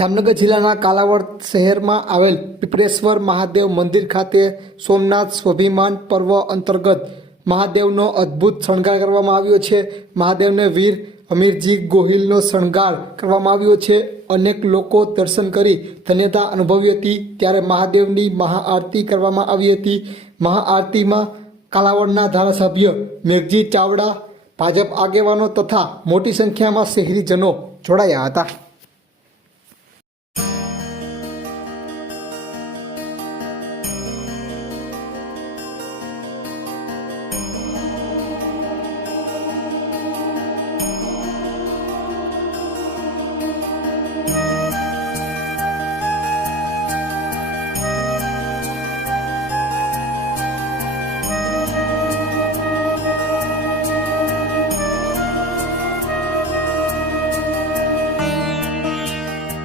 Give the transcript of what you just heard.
જામનગર જિલ્લાના કાલાવડ શહેરમાં આવેલ પીપળેશ્વર મહાદેવ મંદિર ખાતે સોમનાથ સ્વાભિમાન પર્વ અંતર્ગત મહાદેવનો અદ્ભુત શણગાર કરવામાં આવ્યો છે। મહાદેવને વીર અમીરજી ગોહિલનો શણગાર કરવામાં આવ્યો છે। અનેક લોકો દર્શન કરી ધન્યતા અનુભવી હતી। ત્યારે મહાદેવની મહાઆરતી કરવામાં આવી હતી। મહાઆરતીમાં કાલાવડના ધારાસભ્ય મેઘજી ચાવડા, ભાજપ આગેવાનો તથા મોટી સંખ્યામાં શહેરીજનો જોડાયા હતા।